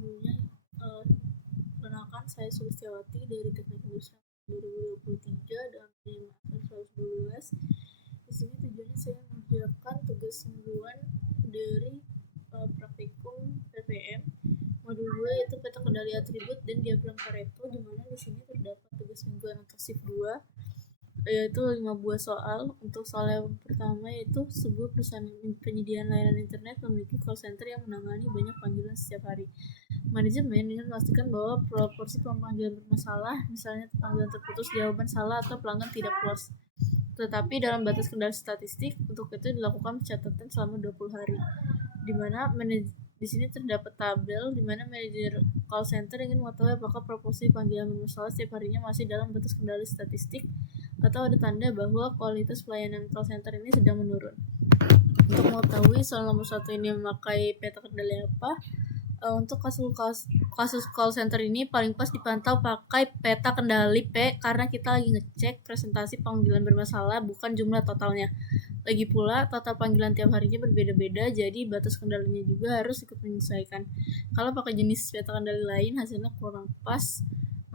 sebelumnya perkenalkan saya Sulistiawati dari Teknik Industri 2023 dengan tema 112. Di sini tujuannya saya mengerjakan tugas mingguan dari praktikum PPM modul 2 yaitu peta kendali atribut dan diagram Pareto, di mana di sini terdapat tugas mingguan untuk shift 2 yaitu 5 buah soal. Untuk soal yang pertama yaitu sebuah perusahaan penyediaan layanan internet memiliki call center yang menangani banyak panggilan setiap hari. Manajemen ingin memastikan bahwa proporsi panggilan bermasalah, misalnya panggilan terputus, jawaban salah, atau pelanggan tidak puas, tetapi dalam batas kendali statistik. Untuk itu dilakukan pencatatan selama 20 hari, di mana di sini terdapat tabel di mana manajer call center ingin mengetahui apakah proporsi panggilan bermasalah setiap harinya masih dalam batas kendali statistik atau ada tanda bahwa kualitas pelayanan call center ini sedang menurun. Untuk mengetahui soal nomor 1 ini memakai peta kendali apa, untuk kasus call center ini paling pas dipantau pakai peta kendali P, karena kita lagi ngecek presentasi panggilan bermasalah, bukan jumlah totalnya. Lagi pula total panggilan tiap harinya berbeda-beda, jadi batas kendalinya juga harus ikut menyesuaikan. Kalau pakai jenis peta kendali lain hasilnya kurang pas,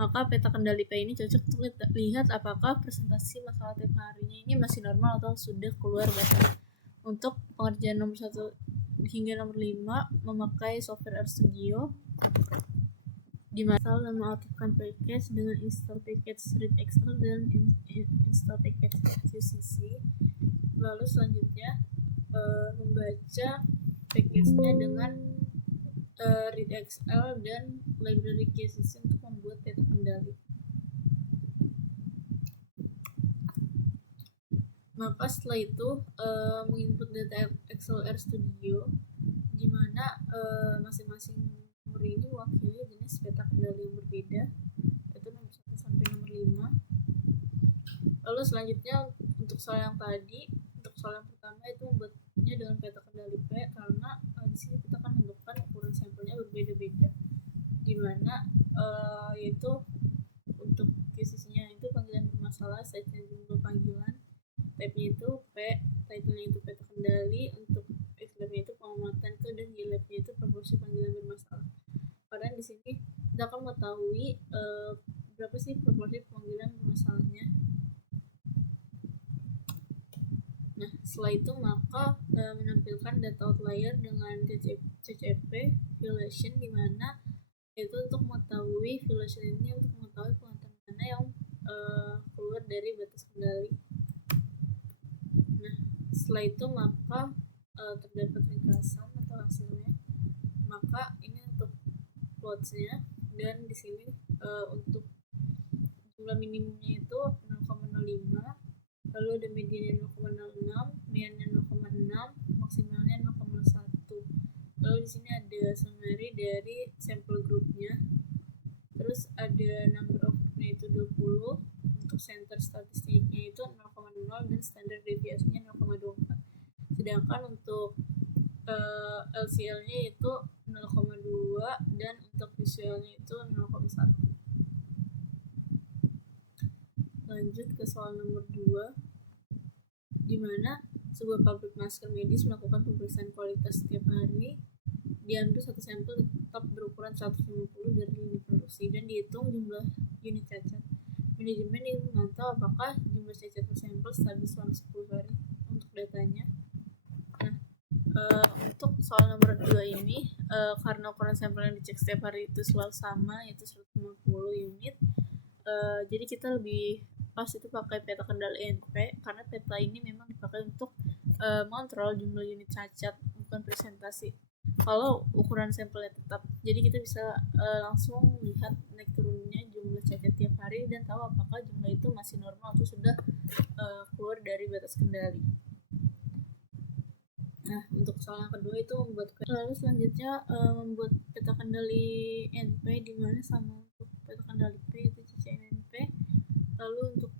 maka peta kendali P ini cocok untuk lihat apakah presentasi masalah tiap harinya ini masih normal atau sudah keluar batas. Untuk pengerjaan nomor 1 hingga nomor 5 memakai software RStudio, di mana dan mengaktifkan package dengan install package readXL dan install package QCC. Lalu selanjutnya membaca package-nya dengan readXL dan library QCC untuk membuat peta kendali. Maka setelah itu menginput data Excel RStudio, di mana masing-masing nomor ini mewakili jenis peta kendali yang berbeda, yaitu nomor 1 sampai nomor 5. Lalu selanjutnya untuk soal yang tadi, untuk soal yang pertama itu membuatnya dengan peta kendali P, karena di sini kita akan menentukan ukuran sampelnya berbeda-beda, di mana yaitu untuk QCC-nya itu panggilan bermasalah, size-nya jumlah panggilan, type-nya itu P, title-nya itu peta kendali, untuk X-lab-nya itu pengamatan ke, dan Y-lab-nya itu proporsi panggilan bermasalah. Padahal di sini kita akan mengetahui berapa sih proporsi panggilan bermasalahnya. Nah, setelah itu maka menampilkan data outlier dengan CCP violation, di mana itu untuk mengetahui violation ini untuk mengetahui pengantar mana yang keluar dari batas kendali. Nah, setelah itu maka terdapat ringkasan atau hasilnya. Maka ini untuk plots-nya, dan di sini untuk jumlah minimumnya itu 0,05, lalu ada mediannya 0,06, mediannya 0,6, maksimalnya 0,1. Lalu di sini ada summary dari sampel grupnya. Terus ada number of groupnya itu 20, untuk center statistiknya itu 0,0 dan standar deviasinya 0,24. Sedangkan untuk LCL-nya itu 0,2 dan untuk visualnya itu 0,1. Lanjut ke soal nomor 2, di mana sebuah pabrik masker medis melakukan pemeriksaan kualitas setiap hari. Diambil satu sampel tetap berukuran 150 dari lini produksi dan dihitung jumlah unit cacat. Manajemen ingin memantau apakah jumlah cacat per sampel stabil selama 10 hari untuk datanya. Nah, untuk soal nomor 2 ini karena ukuran sampel yang dicek setiap hari itu selalu sama, yaitu 150 unit, jadi kita lebih pas itu pakai peta kendali NP, karena peta ini memang dipakai untuk mengontrol jumlah unit cacat, bukan presentasi. Kalau ukuran sampelnya tetap, jadi kita bisa langsung lihat naik turunnya jumlah cacat tiap hari dan tahu apakah jumlah itu masih normal atau sudah keluar dari batas kendali. Nah, untuk soal yang kedua itu membuat lalu selanjutnya membuat peta kendali NP, di mana sama untuk peta kendali P itu CCNP. Lalu untuk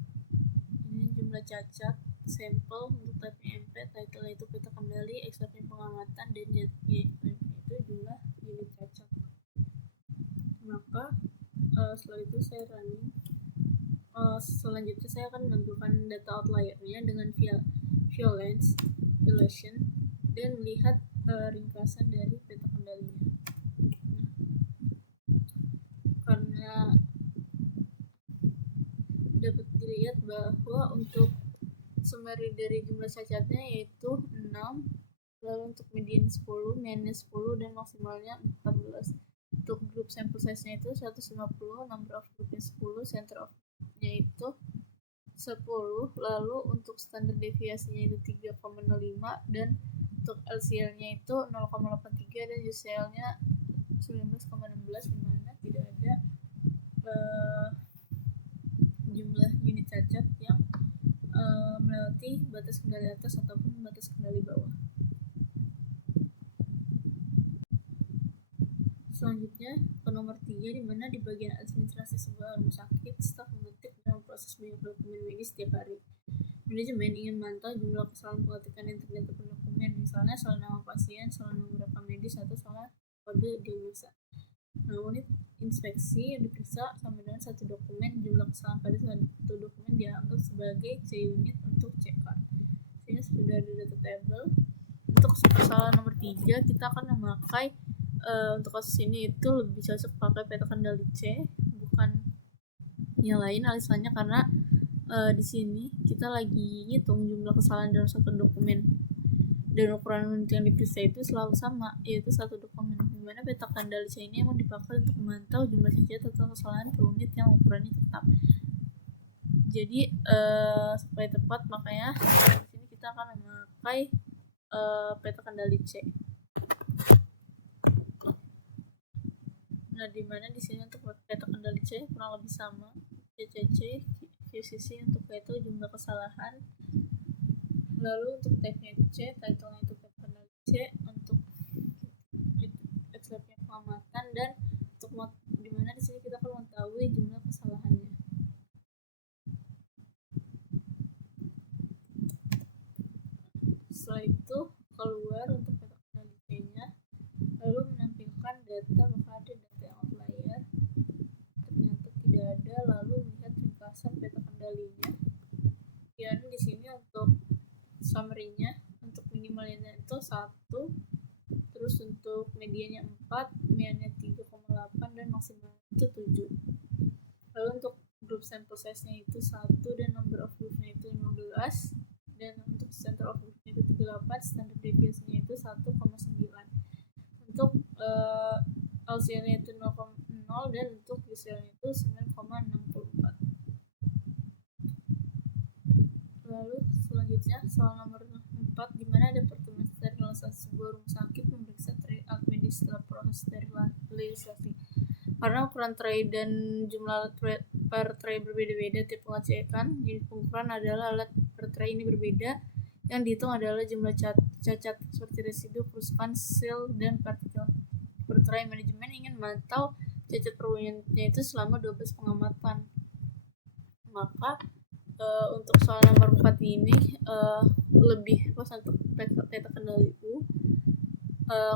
ini jumlah cacat sampel, untuk type NP, title itu peta kendali, X-lab pengamatan, dan Y-lab itu jumlah unit cacat. Maka setelah itu saya running. Selanjutnya saya akan menentukan data outlier-nya dengan violation dan melihat ringkasan dari peta kendalinya. Nah, dapat dilihat bahwa untuk summary dari jumlah cacatnya yaitu 6, lalu untuk median 10, minus 10, dan maksimalnya 14. Untuk grup sampel size-nya itu 150, number of groupnya 10, center of-nya itu 10, lalu untuk standar deviasinya itu 3,05, dan untuk LCL-nya itu 0,83, dan UCL-nya 19,16, dimana tidak ada jumlah unit cacat yang melewati batas kendali atas ataupun batas kendali bawah. Selanjutnya ke nomor 3, di mana di bagian administrasi sebuah rumah sakit, staf mengetik dan memproses banyak dokumen medis setiap hari. Manajemen ingin memantau jumlah kesalahan pengetikan yang terdapat pada dokumen, misalnya salah nama pasien, salah nomor rekam medis, atau salah kode diagnosa. Nah, unit inspeksi yang diperiksa sama dengan satu dokumen, jumlah kesalahan pada satu dokumen dianggap sebagai C-unit untuk C-card. Sini sudah ada data table. Untuk kesalahan nomor 3, kita akan memakai untuk kasus ini itu lebih cocok pakai peta kendali C, bukan yang lain alasannya karena di sini kita lagi ngitung jumlah kesalahan dalam satu dokumen, dan ukuran unit yang diperiksa itu selalu sama, yaitu satu dokumen, dimana peta kendali C ini emang dipakai untuk memantau jumlah cacat atau kesalahan per unit yang ukurannya tetap. Jadi supaya tepat, makanya di sini kita akan memakai peta kendali C. Nah, dimana di sini untuk peta kendali C kurang lebih sama, CCC, QCC untuk yaitu jumlah kesalahan, lalu untuk tag-nya itu C, title-nya itu peta kendali C, untuk Excel-nya pengamatan, dan untuk dimana di sini kita perlu mengetahui jumlah kesalahannya. Setelah itu keluar untuk peta kendali C-nya, lalu menampilkan data, maka ada data yang outlier, ternyata tidak ada, lalu melihat ringkasan peta kendalinya. Dan di sini untuk summary-nya, untuk minimalnya itu 1, terus untuk mediannya 4, mediannya 3,8, dan maksimalnya itu 7. Lalu untuk group sample size-nya itu 1, dan number of group-nya itu 15, dan untuk center of group-nya itu 38, standar deviasinya itu 1,9. Untuk LCL-nya itu 0,0, dan untuk UCL-nya itu 9,64. Lalu selanjutnya soal nomor 4, di mana ada pertemuan sterilisasi sebuah rumah sakit memeriksa tray alat medis setelah proses sterilisasi. Karena ukuran tray dan jumlah alat per tray berbeda-beda tiap pengecekan, unit pengukuran adalah alat per tray ini berbeda. Yang dihitung adalah jumlah cacat seperti residu, kerusakan, sil, dan partikel per tray. Manajemen ingin memantau cacat per unitnya itu selama 12 pengamatan. Maka untuk soal nomor 4 ini lebih pas untuk peta kendali U,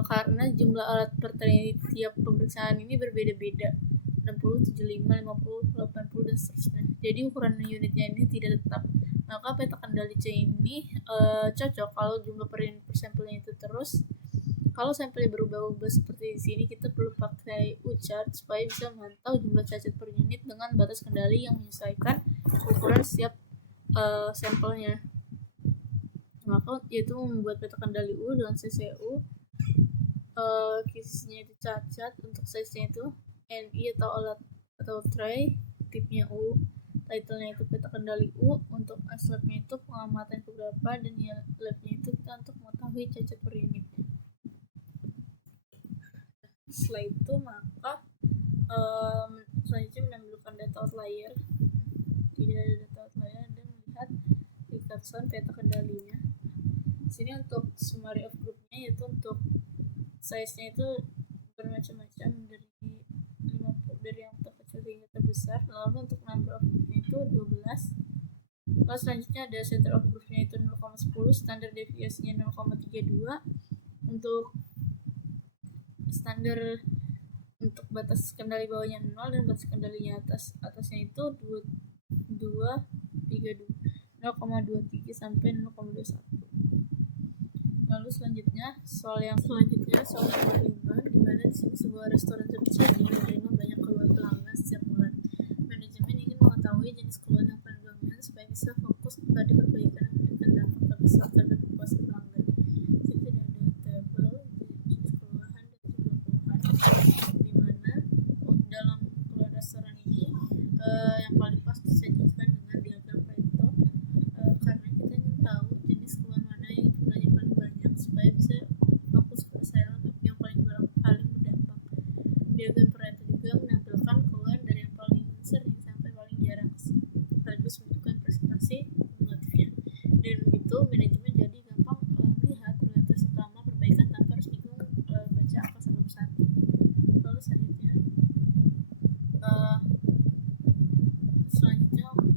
karena jumlah alat per tray tiap pemeriksaan ini berbeda-beda, 60, 75, 50, 80, dan seterusnya. Jadi ukuran unitnya ini tidak tetap. Maka peta kendali C ini cocok kalau jumlah per sampelnya itu terus. Kalau sampelnya berubah-ubah seperti di sini, kita perlu pakai U-chart supaya bisa memantau jumlah cacat per unit dengan batas kendali yang menyesuaikan ukuran setiap sampelnya. Maka yaitu membuat peta kendali U dengan CCU, kisahnya itu cacat, untuk size-nya itu NI atau alat atau tray, tipnya U, title-nya itu peta kendali U, untuk lab-nya itu pengamatan keberapa, dan lab-nya itu kita untuk mengetahui cacat per unitnya. Setelah itu maka selanjutnya menampilkan data outlier, tidak ada data outlier, dan melihat ringkasan peta kendalinya. Di sini untuk summary of group-nya, yaitu untuk size-nya itu bermacam-macam dari 50, dari yang terkecil hingga terbesar. Lalu untuk number of group-nya itu 12. Lalu selanjutnya ada center of group-nya itu 0,10, standar deviasinya 0,32. Untuk standar untuk batas kendali bawahnya 0, dan batas kendalinya atasnya itu 0,23 sampai 0,21. Lalu selanjutnya soal nomor 5, di mana di sini sebuah restoran terkecil menerima banyak keluhan pelanggan setiap bulan. Manajemen ingin mengetahui jenis keluhan yang Diagram Pareto juga menampilkan keluhan dari yang paling sering sampai paling jarang, sekaligus menunjukkan presentasi kumulatifnya. Dengan begitu, manajemen jadi gampang melihat prioritas utama perbaikan tanpa harus bingung baca angka satu persatu. Lalu selanjutnya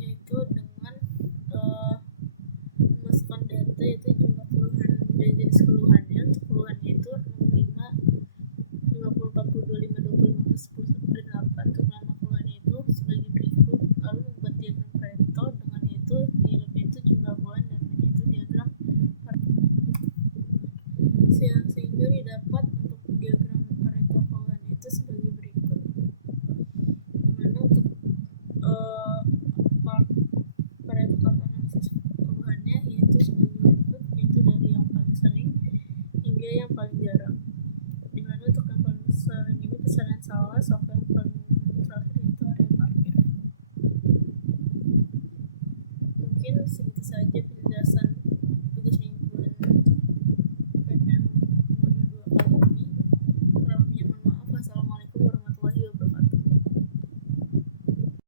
yaitu dengan memasukkan data, yaitu jumlah keluhan dan jenis keluhannya. Untuk keluhannya itu 65, 50, 42, 5, 20, 15, 10, dan 8. Untuk nama keluhannya itu sebagai berikut. Lalu membuat diagram Pareto, dengan itu diagram itu jumlah keluhan dan itu diagram Pareto. Sehingga didapat untuk diagram Pareto keluhan itu sebagai berikut. Dimana untuk Pareto Chart analisis keluhannya yaitu sebagai berikut, yaitu dari yang paling sering hingga yang paling jarang. Dimana untuk yang paling sering ini pesanan salah sampai yang paling terakhir yaitu area parkir. Mungkin segitu saja penjelasan